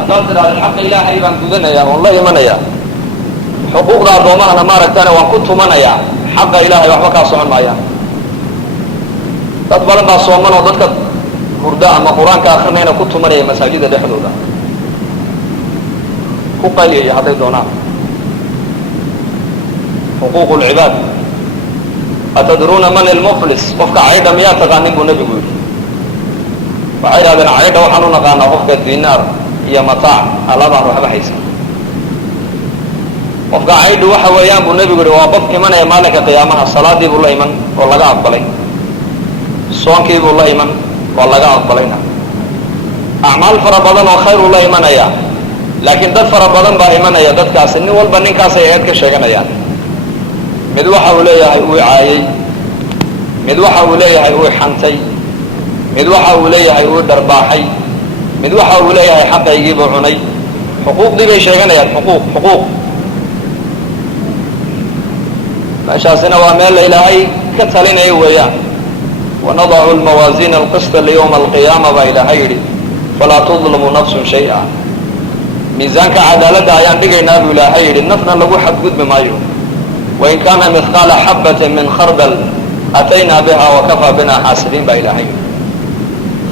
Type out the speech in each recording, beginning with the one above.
haddaan tidhahdo xaqa ilaahay baan gudanayaa oon la imanayaa xuquuqda addoomahana maaragtana waan ku tumanayaa xaqa ilaahay waxba kaa socon maayaan. dad badan baa sooman oo dadka hurda ama qur-aanka akrinayna ku tumanaya masaajida dhexdooda ku qayliyaya hadday doonaan. xuquuq lcibaad atadruuna man ilmuflis qofka caydha miyaa taqaanin buu nebigu yidhi. waxay idhahdeen caydha waxaan u naqaanaa qofka dinaar iyo mataac alaabaan waxba haysan. qofka caydhu waxa weeyaan buu nebigu yihi waa qof imanaya maalinka qiyaamaha salaadii buu la iman oo laga aqbalay, soonkii buu la iman oo laga aqbalayna, acmaal fara badan oo khayr uu la imanaya, laakiin dad fara badan baa imanaya. dadkaasi nin walba ninkaasay eed ka sheeganayaan. mid waxa uu leeyahay uu caayay, mid waxa uu leeyahay uu xantay, mid waxa uu leeyahay uu dharbaaxay, mid waxa uu leeyahay xaqaygiibuu cunay. xuquuqdii bay sheeganayaan. xuquuq meeshaasina waa meel la ilaahay ka talinayo weeyaan. wanadacu lmawaasiina alqista liyowma alqiyaama baa ilaahay yidhi falaa tudlamu nafsun shay-a. miisaanka cadaaladda ayaan dhigaynaa buu ilaahay yidhi, nafna lagu xadgudbi maayo. wain kaana mihqaala xabatin min khardal ataynaa biha wakafaa bina xaasibiin baa ilaahay yidhi.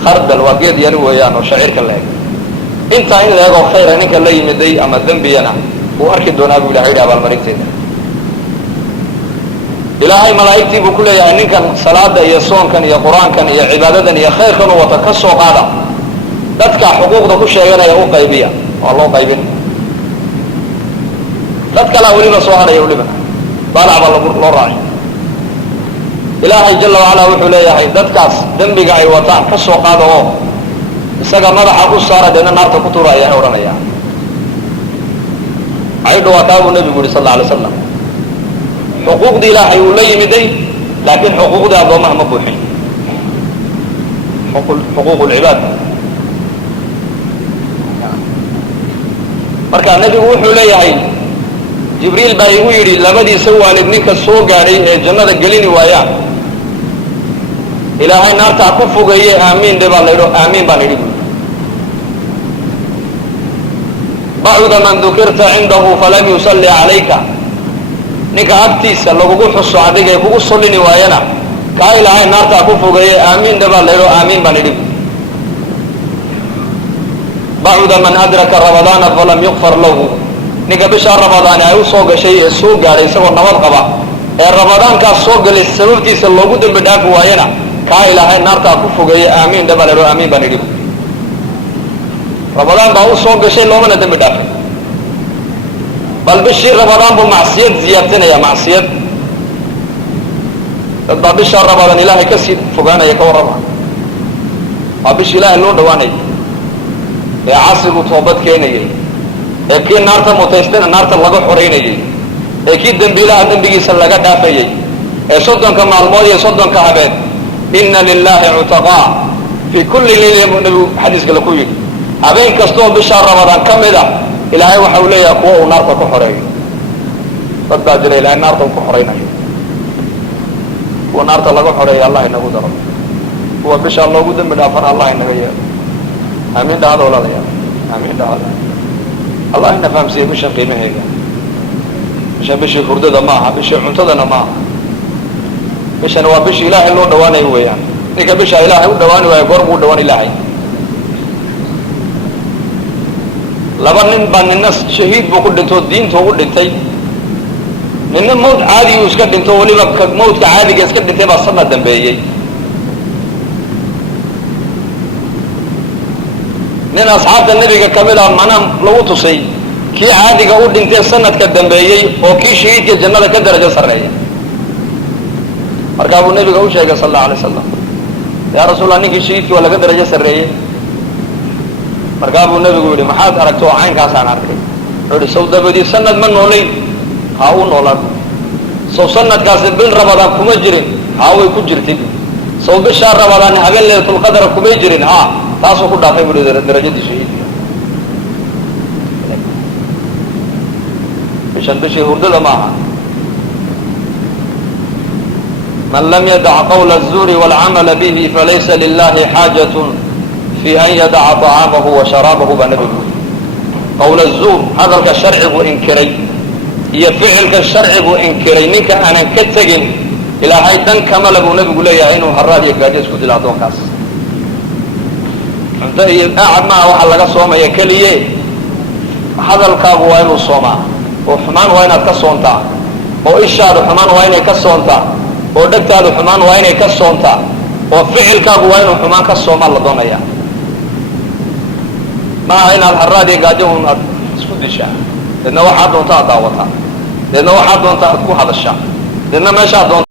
khardal waa geed yari weeyaan oo shaciirka la eg. intaa in la egoo khayra ninka la yimiday ama dembiyana wuu arki doonaa buu ilahay yidhi abaalmarinteeda. ilaahay malaa'igtii buu ku leeyahay ninkan salaada iyo soonkan iyo qur-aankan iyo cibaadadan iyo khayrkan u wata ka soo qaada, dadka xuquuqda ku sheeganaya u qaybiya. waa loo qaybin. dad kalaa weliba soo hadhaya, weliba baalac baa loo raacay. ilaahay jala wacalaa wuxuu leeyahay dadkaas dembiga ay wataan ka soo qaada oo isaga madaxa u saara, deedna naarta ku tuura ayaa odhanaya. caydhu waa kaa buu nebigu yihi sal alla alay slam. xuquuqdii ilaahay uu la yimiday, laakiin xuquuqdii addoomaha ma buuxin. xuquuq lcibaad. marka nebigu wuxuu leeyahay jibriil baa igu yidhi labadiisa waalid ninka soo gaadhay ee jannada gelini waayaan ilaahay naartaa ku fogeeye aamiin dhe baa laydho. aamiin baan idhi buui. bacuda man dukirta cindahu falam yusalli calayka. ninka agtiisa lagugu xuso adiga ee kugu sallini waayana kaa ilaahay naartaa ku fogeeye aamiin dhe baa laydho. aamiin baan idhi buui. bacuda man adraka ramadaana falam yukfar lahu. ninka bishaa ramadaani ay u soo gashay ee soo gaadhay isagoo nabad qaba ee ramadaankaas soo galay sababtiisa loogu dembi dhaafi waayana kaa ilaahay naartaa ku fogeeye aamiin dhe baa laydho. aamiin baan idhi buui. ramadaan baa u soo gashay loomana dembi dhaafay, bal bishii ramadaan buu macsiyad ziyaadsanaya. macsiyad. dad baa bishaa ramadaan ilaahay kasii fogaanaya. ka warrama. waa bishi ilaahay loo dhawaanayay ee casigu toobad keenayay, ee kii naarta mutaystana naarta laga xoraynayay, ee kii dembiilaha dembigiisa laga dhaafayay, ee 30 maalmood iyo 30 habeen inna lilahi cutaqaa fii kulli leyla buu nebigu xadiiska la ku yidhi. habeen kastooo bishaa ramadaan ka mid a ilaahay waxa uu leeyahay kuwa uu naarta ku xoreeyo. dad baa jira ilahay naarta uu ku xoraynayo. kuwa naarta laga xoreeya allah inagu daro, kuwa bishaa loogu dembi dhaafana allah inaga yeelo. aamiin dhahada walaalayaal. aamiin dhahada. allah ina fahamsiiye bishan qiimaheega. bishan bishii hurdada ma aha, bishii cuntadana ma aha. bishan waa bishii ilaahay loo dhawaanayo weeyaan. ninka bishaa ilaahay u dhawaani waayo goor buu u dhawaan ilaahay. laba nin baa nina shahiid buu ku dhintoo diinta ugu dhintay, nina mawt caadiguu iska dhinto weliba mawtka caadiga iska dhintay baa sanad dambeeyey. nin asxaabta nebiga ka mid ah manam lagu tusay kii caadiga u dhintay sanadka dambeeyey oo kii shahiidka jannada ka darajo sarreeya. markaa buu nebiga u sheegay sal alla alay wasalam, yaa rasuul allah ninkii shahiidkii waa laga darajo sarreeyey. markaa buu nebigu yidhi maxaad aragto oo caynkaasaan arkay. wuxuu yihi saw dabadii sanad ma noolayn. haa u noolaan. saw sanadkaasi bil ramadaan kuma jirin. haa way ku jirtay. saw bishaa ramadaan habeen laylatulqadra kumay jirin. haa taasuu ku dhaafay buu yihi darajadii shahiidka. bishan bishii hurdada ma aha. man lam yadac qawla الzuri wاlcamala bihi falaysa lilahi xaajat في أن يدع طعامه وشرابه بنبيه قول الزور هذا الشرع وإنكري يفعل الشرع وإنكري منك أنا كتجن إلى هيدا كمل أبو نبي قول يا إنه هراد يكادس كود العدون كاس أنت قاعد معه وحلقة صومة يكليه هذا الكاب وين الصومة وحمان وين كسونتا وإشار حمان وين كسونتا ودكتور حمان وين كسونتا وفعل كاب وين حمان كسوم الله دنيا ما هنا الحراد يقاجون سكود الشام لأنه واحد دون تعطى وطا لأنه واحد دون تأكو هذا الشام لأنه ما شاء دون